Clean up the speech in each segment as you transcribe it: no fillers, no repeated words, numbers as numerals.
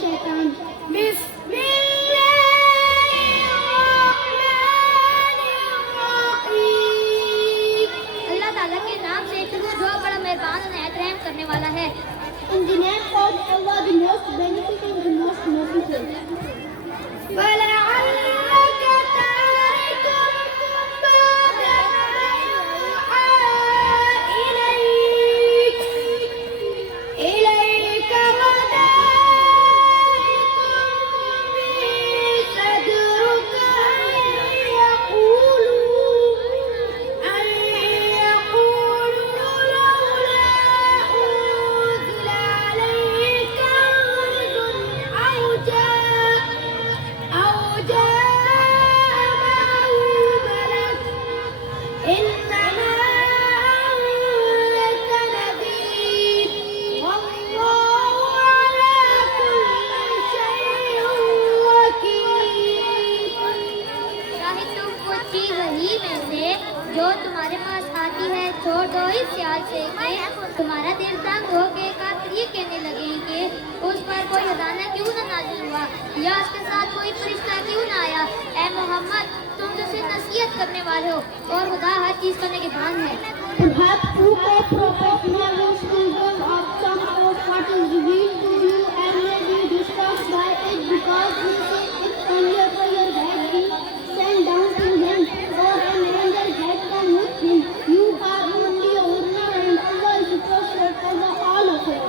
शैतान। अल्लाह ताला के नाम से शुरू जो बड़ा मेहरबान और निहायत रहम करने वाला है। In the name of Allah, the most beneficent, the most merciful. जो तुम्हारे पास आती है छोड़ दो इस ख्याल से कि तुम्हारा दिल तंग हो के काफिर ये कहने लगे कि उस पर कोई खजाना क्यों न नाजिल हुआ या उसके साथ कोई फरिश्ता क्यों न आया। ए मोहम्मद, तुम तो सिर्फ नसीहत करने वाले हो और खुदा हर चीज करने के भान है। Perhaps you may prophet never children of some of what is revealed to you and may be disturbed by it because you say it only for your head be sent down to him or an angel had come with him. You are only a owner and Allah is trusted over all of it.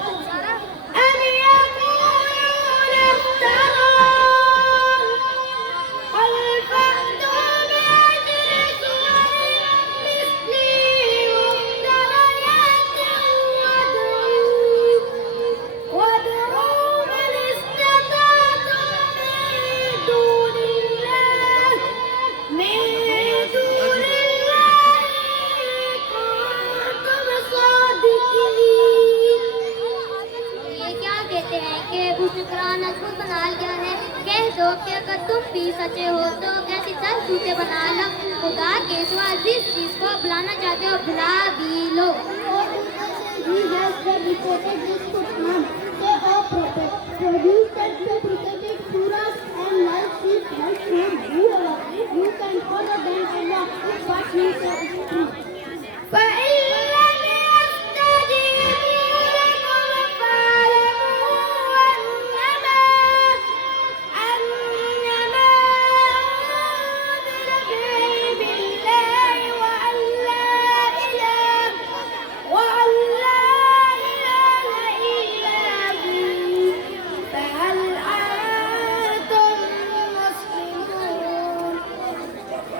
अगर तुम भी सच्चे हो तो कैसी दस झूठे बना लो। खुदा के सिवा जिस चीज को बुलाना चाहते हो बुला भी लो।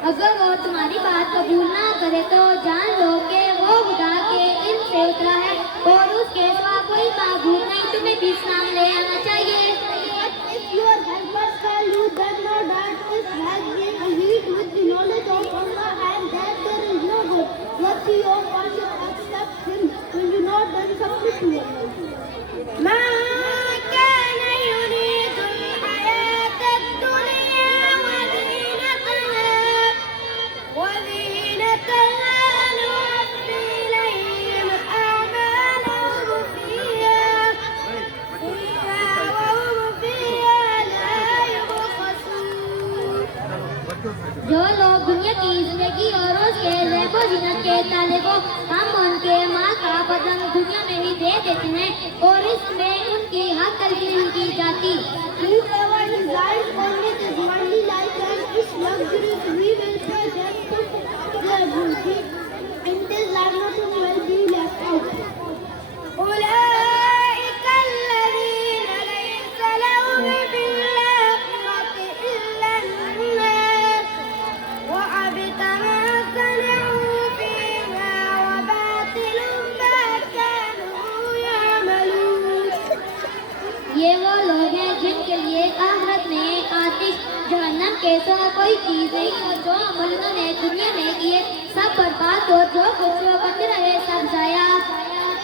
अगर वो तुम्हारी बात कबूल ना करे तो जान लो कि वो खुदा के इल्म से उतरा है और उसके सिवा कोई माबूद नहीं। तुम्हें भी इस्लाम ले आना चाहिए। If your helpers tell you that no doubt is has been revealed with the knowledge of Allah and that there is no good, what do your conscience accept him when you not done submit to Allah? जो लोग दुनिया की जिंदगी और उसके ज़ेब व ज़ीनत के ताले को हम उनके माल का बदल दुनिया में ही दे देते हैं और इसमें उनकी हक तलकीन की जाती। Whoever desires only this worldly life and its luxuries, we will pay them to their duty, and this life nothing will be left out. أولئك الذين ليس لهم في الآخرة إلا النار وحبط ما صنعوا فيها وباطل ما كانوا يعملون. ये वो लोग हैं जिनके लिए आखिरत में आतिश जहन्नम के सिवा कोई चीज नहीं और जो अमल उन्होंने दुनिया में किए सब बर्बाद और जो कुछ वो करते रहे सब जाया।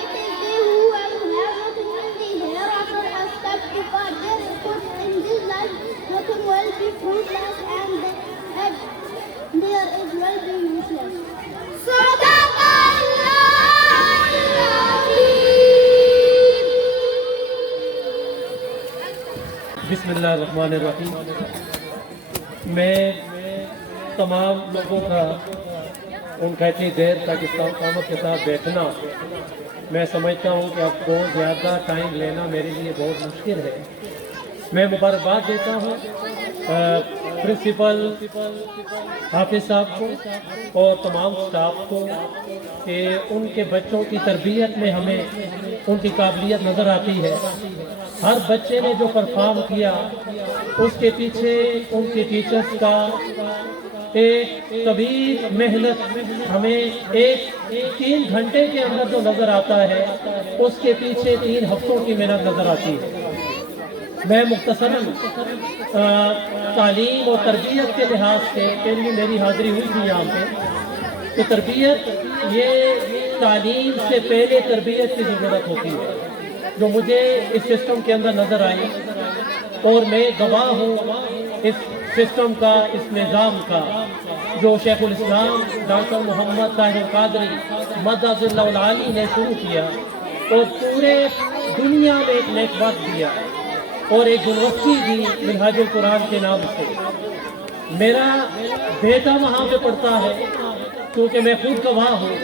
It is they who have nothing in the hereafter except because their efforts in this life nothing will be fruitless and there is will be useless. बिस्मिल्लाहिर्रहमानिर्रहीम। मैं तमाम लोगों का उनका इतनी देर तक इस्तेकामत के साथ बैठना, मैं समझता हूँ कि अब बहुत ज़्यादा टाइम लेना मेरे लिए बहुत मुश्किल है। मैं मुबारकबाद देता हूँ प्रिंसिपल हाफिज़ साहब को और तमाम स्टाफ को कि उनके बच्चों की तरबियत में हमें उनकी काबिलियत नज़र आती है। हर बच्चे ने जो परफॉर्म किया उसके पीछे उनके टीचर्स का एक तवील मेहनत हमें एक 3 घंटे के अंदर जो नज़र आता है उसके पीछे 3 हफ्तों की मेहनत नज़र आती है। मैं मुख्तसरन तालीम और तरबियत के लिहाज से के लिए मेरी हाज़िरी हुई थी यहाँ पे, तो तरबियत ये तालीम से पहले तरबियत की ज़रूरत होती है जो मुझे इस सिस्टम के अंदर नज़र आई, और मैं गवाह हूँ इस सिस्टम का, इस निज़ाम का जो शेखुल इस्लाम डॉक्टर मोहम्मद ताहिर कादरी मददुल्लाह आली ने शुरू किया और पूरे दुनिया में एक नेटवर्क दिया और एक यूनिवर्सिटी दी मिनहाजुल कुरान के नाम से। मेरा बेटा वहाँ पे पढ़ता है क्योंकि मैं खुद गवाह हूँ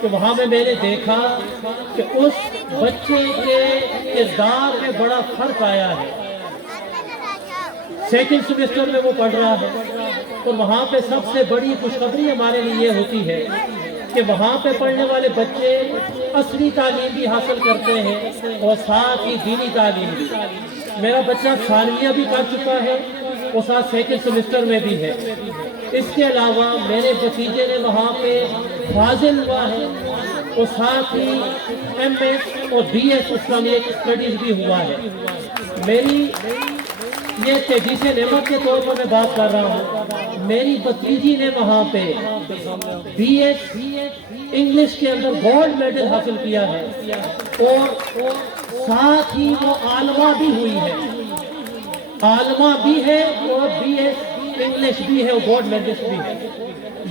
कि वहाँ में मैंने देखा कि उस बच्चे के किरदार में बड़ा फर्क आया है। सेकंड सेमेस्टर में वो पढ़ रहा है और वहाँ पे सबसे बड़ी खुशखबरी हमारे लिए ये होती है कि वहाँ पे पढ़ने वाले बच्चे असली तालीम भी हासिल करते हैं और साथ ही दीनी तालीम भी। मेरा बच्चा सानविया भी कर चुका है और साथ सेकंड सेमेस्टर में भी है। इसके अलावा मेरे भतीजे ने वहाँ पे फाजिल हुआ है और साथ ही MS और BS इस्लामिक स्टडीज भी हुआ है। मेरी ये तेजी से नेमत के तौर पर मैं बात कर रहा हूँ। मेरी भतीजी ने वहाँ पे BS इंग्लिश के अंदर गोल्ड मेडल हासिल किया है और साथ ही वो आलमा भी हुई है, आलमा भी है और BS इंग्लिश भी है और गोल्ड मेडलिस्ट भी है।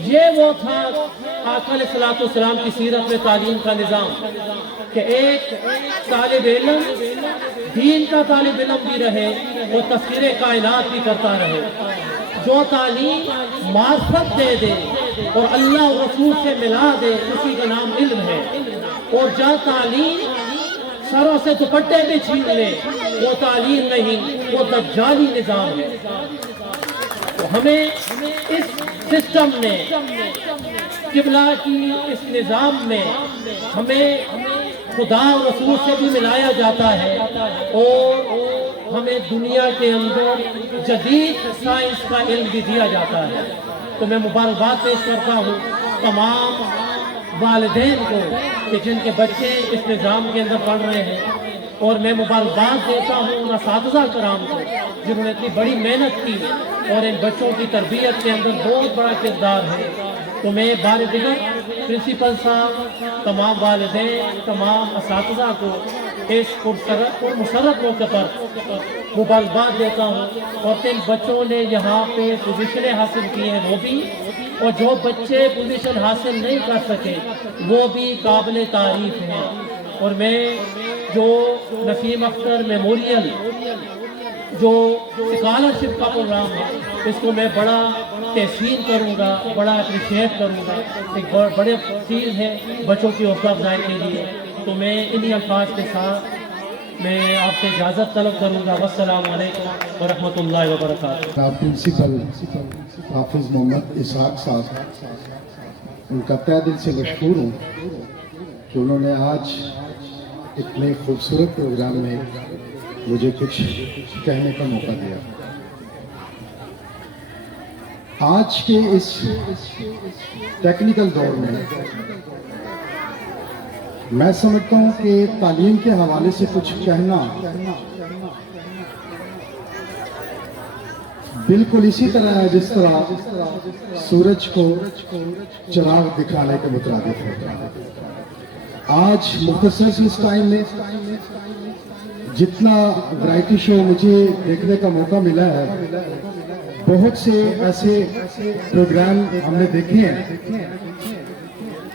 ये वो था आका अलैहिस्सलाम की सीरत में तालीम का निज़ाम कि एक तालिब इल्म दीन का तालिब इल्म भी रहे और तस्वीर कायनात भी करता रहे। जो तालीम मार्फत दे दे और अल्लाह और रसूल से मिला दे उसी का नाम इल्म है, और जो तालीम सरों से दुपट्टे भी छीन ले वो तालीम नहीं, वो दज्जाली निज़ाम है। तो हमें इस सिस्टम में किबला की इस निज़ाम में हमें खुदा और रसूल से भी मिलाया जाता है और हमें दुनिया के अंदर जदीद साइंस का इल्म भी दिया जाता है। तो मैं मुबारकबाद पेश करता हूँ तमाम वालिदैन को कि जिनके बच्चे इस निज़ाम के अंदर पढ़ रहे हैं, और मैं मुबारकबाद देता हूँ उन असातिज़ा कराम को जिन्होंने इतनी बड़ी मेहनत की और इन बच्चों की तरबियत के अंदर बहुत बड़ा किरदार है। तो मैं बार दिगर प्रिंसिपल साहब, तमाम वालिदैन, तमाम असातिज़ा को इस मुशर्रफ मौके पर मुबारकबाद देता हूँ, और जिन बच्चों ने यहाँ पे पोजीशनें हासिल की हैं वो भी, और जो बच्चे पोजीशन हासिल नहीं कर सके वो भी काबिल तारीफ हैं। और मैं जो नसीम अख्तर मेमोरियल जो स्कॉलरशिप का प्रोग्राम है इसको मैं बड़ा तहसीन करूँगा, बड़ा अप्रिशिएट करूँगा। एक बड़े चीज़ है बच्चों की हौसला अफजाई के लिए। तो मैं इन्हीं अल्फाज के साथ मैं आपसे इजाज़त तलब करूँगा। वस्सलामु अलैकुम व रहमतुल्लाहि व बरकातुहू। प्रिंसिपल हाफिज़ मोहम्मद इसहाक साहब, उनका तहे दिल से मशकूर हूँ कि उन्होंने आज इतने खूबसूरत प्रोग्राम में मुझे कुछ कहने का मौका दिया। आज के इस टेक्निकल दौर में मैं समझता हूँ कि तालीम के हवाले से कुछ कहना बिल्कुल इसी तरह है जिस तरह सूरज को चिराग दिखाने के मुताबिक है। आज मुख्तसर इस टाइम में जितना वैरायटी शो मुझे देखने का मौका मिला है, बहुत से ऐसे प्रोग्राम हमने देखे हैं,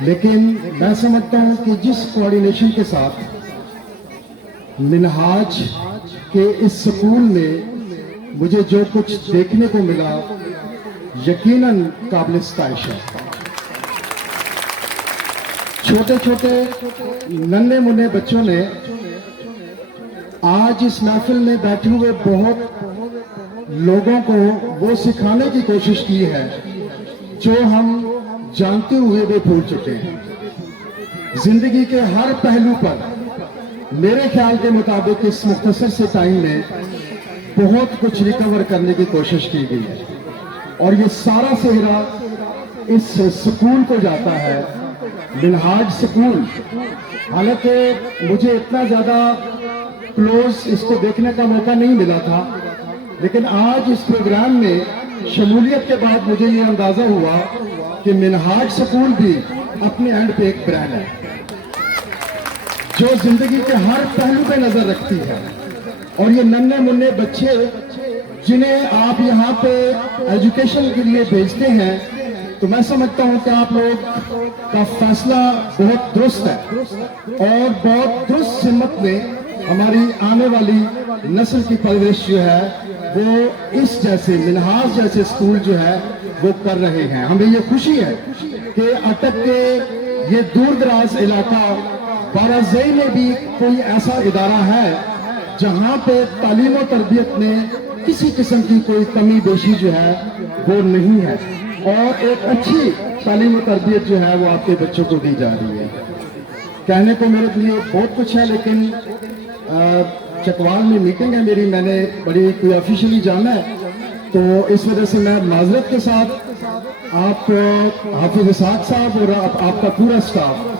लेकिन मैं समझता हूं कि जिस कोऑर्डिनेशन के साथ मिनहाज कि इस स्कूल में मुझे जो कुछ देखने को मिला यकीनन काबिल इस्ताइश है। छोटे छोटे नन्हे मुन्ने बच्चों ने आज इस महफिल में बैठे हुए बहुत लोगों को वो सिखाने की कोशिश की है जो हम जानते हुए भी भूल चुके हैं। जिंदगी के हर पहलू पर मेरे ख्याल के मुताबिक इस मुख्तसर से टाइम में बहुत कुछ रिकवर करने की कोशिश की गई है और ये सारा सेहरा इस स्कूल को जाता है, मिनहाज स्कूल। हालांकि मुझे इतना ज्यादा क्लोज इसको देखने का मौका नहीं मिला था, लेकिन आज इस प्रोग्राम में शमूलियत के बाद मुझे ये अंदाजा हुआ कि मिनहाज स्कूल भी अपने एंड पे एक ब्रांड है जो जिंदगी के हर पहलू पे नजर रखती है। और ये नन्हे मुन्ने बच्चे जिन्हें आप यहाँ पे एजुकेशन के लिए भेजते हैं, तो मैं समझता हूँ कि आप लोग का फैसला बहुत दुरुस्त है और बहुत दुरुस्त हिम्मत में हमारी आने वाली नस्ल की परवरिश जो है वो इस जैसे मिनहाज जैसे स्कूल जो है वो कर रहे हैं। हमें ये खुशी है कि अटक के ये दूर दराज इलाका बाराज़ई में भी कोई ऐसा इदारा है जहाँ पे तालीम और तरबियत में किसी किस्म की कोई कमी बेशी जो है वो नहीं है और एक अच्छी तालीम और तरबियत जो है वो आपके बच्चों को दी जा रही है। कहने को मेरे लिए बहुत कुछ है, लेकिन चकवाल में मीटिंग है मेरी, मैंने बड़ी कोई ऑफिशियली जाना है, तो इस वजह से मैं माजरत के साथ आप हाफिज इसाक साहब और आपका पूरा स्टाफ